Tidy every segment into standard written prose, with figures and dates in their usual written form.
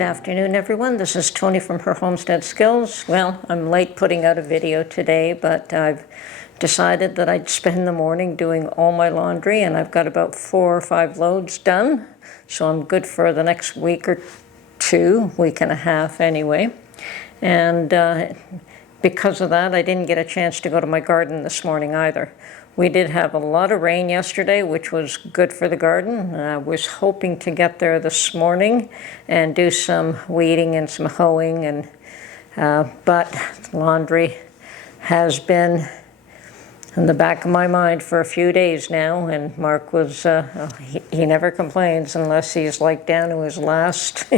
Good afternoon, everyone. This is Tony from Her Homestead Skills. Well, I'm late putting out a video today, but I've decided that I'd spend the morning doing all my laundry, and I've got about 4 or 5 loads done, so I'm good for the next week or two, week and a half anyway. And because of that, I didn't get a chance to go to my garden this morning either. We did have a lot of rain yesterday, which was good for the garden. I was hoping to get there this morning and do some weeding and some hoeing, and but laundry has been in the back of my mind for a few days now, and Mark was, he never complains unless he's like down to his last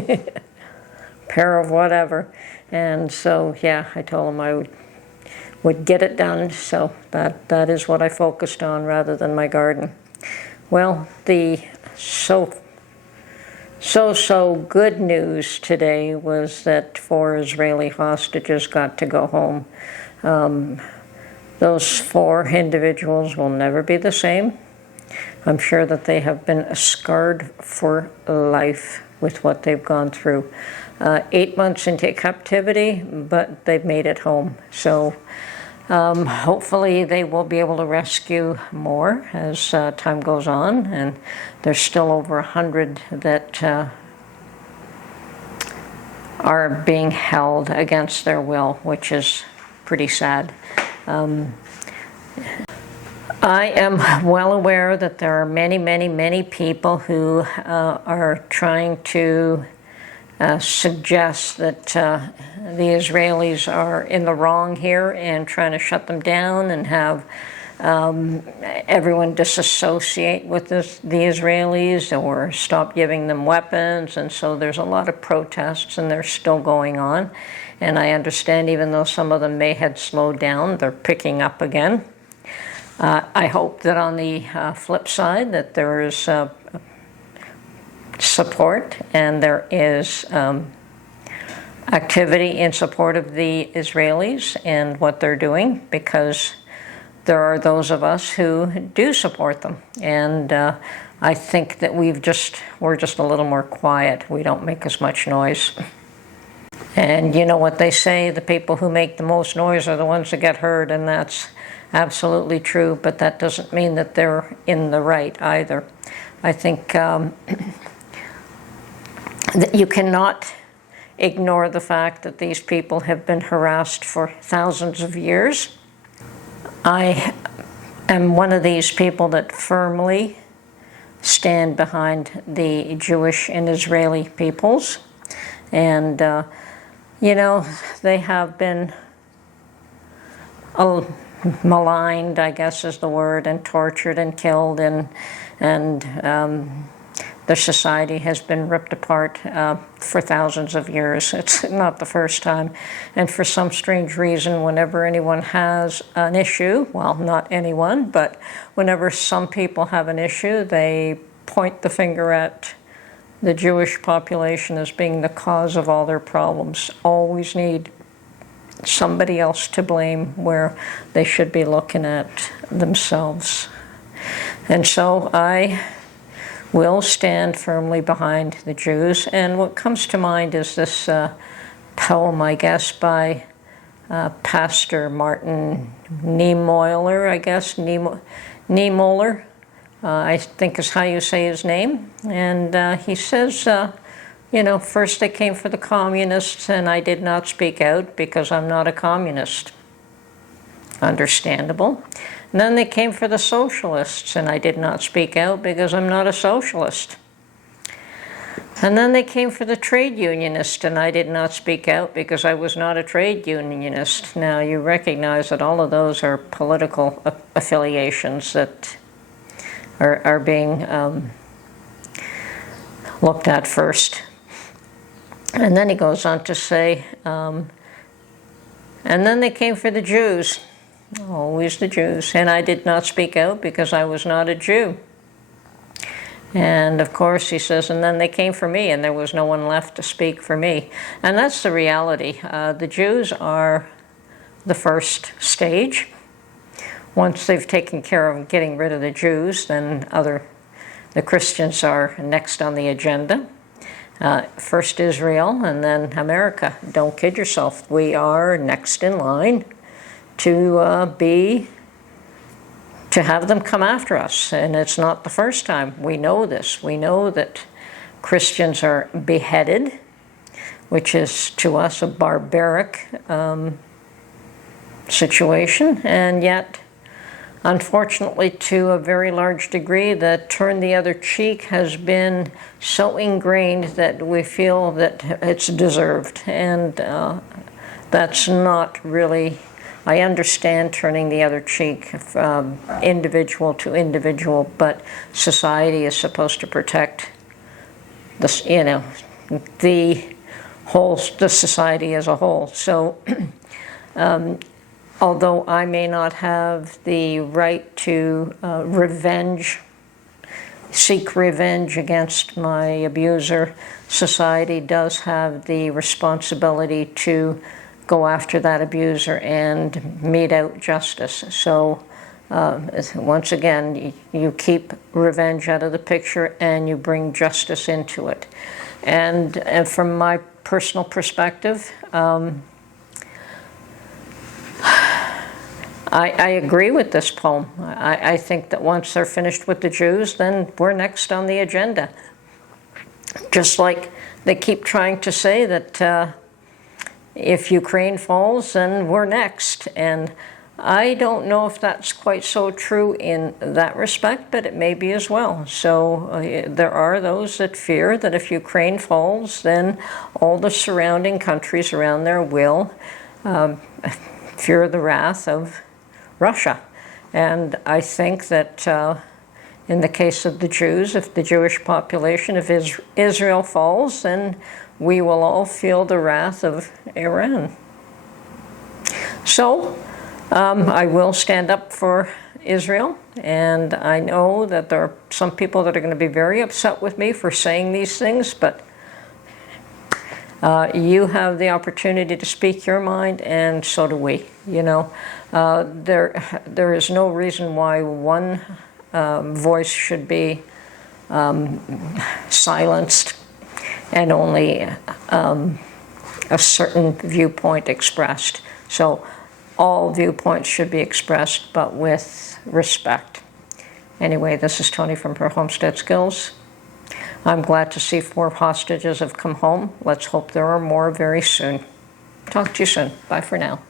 pair of whatever. And so, yeah, I told him I would get it done, so that is what I focused on rather than my garden. Well, the so good news today was that 4 Israeli hostages got to go home. Those 4 individuals will never be the same. I'm sure that they have been scarred for life with what they've gone through. 8 months into captivity, but they've made it home. So hopefully they will be able to rescue more as time goes on, and there's still over 100 that are being held against their will, which is pretty sad. I am well aware that there are many people who are trying to suggest that the Israelis are in the wrong here and trying to shut them down and have everyone disassociate with the Israelis or stop giving them weapons. And so there's a lot of protests, and they're still going on. And I understand even though some of them may have slowed down, they're picking up again. I hope that on the flip side that there is support and there is activity in support of the Israelis and what they're doing, because there are those of us who do support them. And I think that we're just a little more quiet. We don't make as much noise. And you know what they say, the people who make the most noise are the ones that get heard, and that's absolutely true, but that doesn't mean that they're in the right either. I think that you cannot ignore the fact that these people have been harassed for thousands of years. I am one of these people that firmly stand behind the Jewish and Israeli peoples. And, you know, they have been maligned, I guess is the word, and tortured and killed, and their society has been ripped apart for thousands of years. It's not the first time. And for some strange reason, whenever anyone has an issue, well, not anyone, but whenever some people have an issue, they point the finger at the Jewish population as being the cause of all their problems. Always need somebody else to blame where they should be looking at themselves. And so I will stand firmly behind the Jews. And what comes to mind is this poem, I guess, by Pastor Martin Niemöller, I guess, Niemöller, I think is how you say his name. And he says, you know, first they came for the communists, and I did not speak out because I'm not a communist. Understandable. And then they came for the socialists, and I did not speak out because I'm not a socialist. And then they came for the trade unionists, and I did not speak out because I was not a trade unionist. Now, you recognize that all of those are political affiliations that are being looked at first. And then he goes on to say, and then they came for the Jews. Always the Jews. And I did not speak out because I was not a Jew. And of course, he says, and then they came for me, and there was no one left to speak for me. And that's the reality. The Jews are the first stage. Once they've taken care of getting rid of the Jews, then the Christians are next on the agenda. First Israel and then America. Don't kid yourself. We are next in line to have them come after us. And it's not the first time. We know this. We know that Christians are beheaded, which is to us a barbaric situation. And yet, unfortunately, to a very large degree, the turn the other cheek has been so ingrained that we feel that it's deserved. And that's not really, I understand turning the other cheek from individual to individual, but society is supposed to protect this, you know, the society as a whole. So although I may not have the right to seek revenge against my abuser, society does have the responsibility to go after that abuser and mete out justice. So once again, you keep revenge out of the picture and you bring justice into it. And from my personal perspective, I agree with this poem. I think that once they're finished with the Jews, then we're next on the agenda. Just like they keep trying to say that if Ukraine falls, then we're next. And I don't know if that's quite so true in that respect, but it may be as well. So there are those that fear that if Ukraine falls, then all the surrounding countries around there will fear the wrath of Russia. And I think that in the case of the Jews, if the Jewish population, if Israel falls, then we will all feel the wrath of Iran. So I will stand up for Israel, and I know that there are some people that are going to be very upset with me for saying these things, but you have the opportunity to speak your mind, and so do we. You know, there is no reason why one voice should be silenced and only a certain viewpoint expressed. So all viewpoints should be expressed, but with respect. Anyway, this is Tony from Her Homestead Skills. I'm glad to see 4 hostages have come home. Let's hope there are more very soon. Talk to you soon. Bye for now.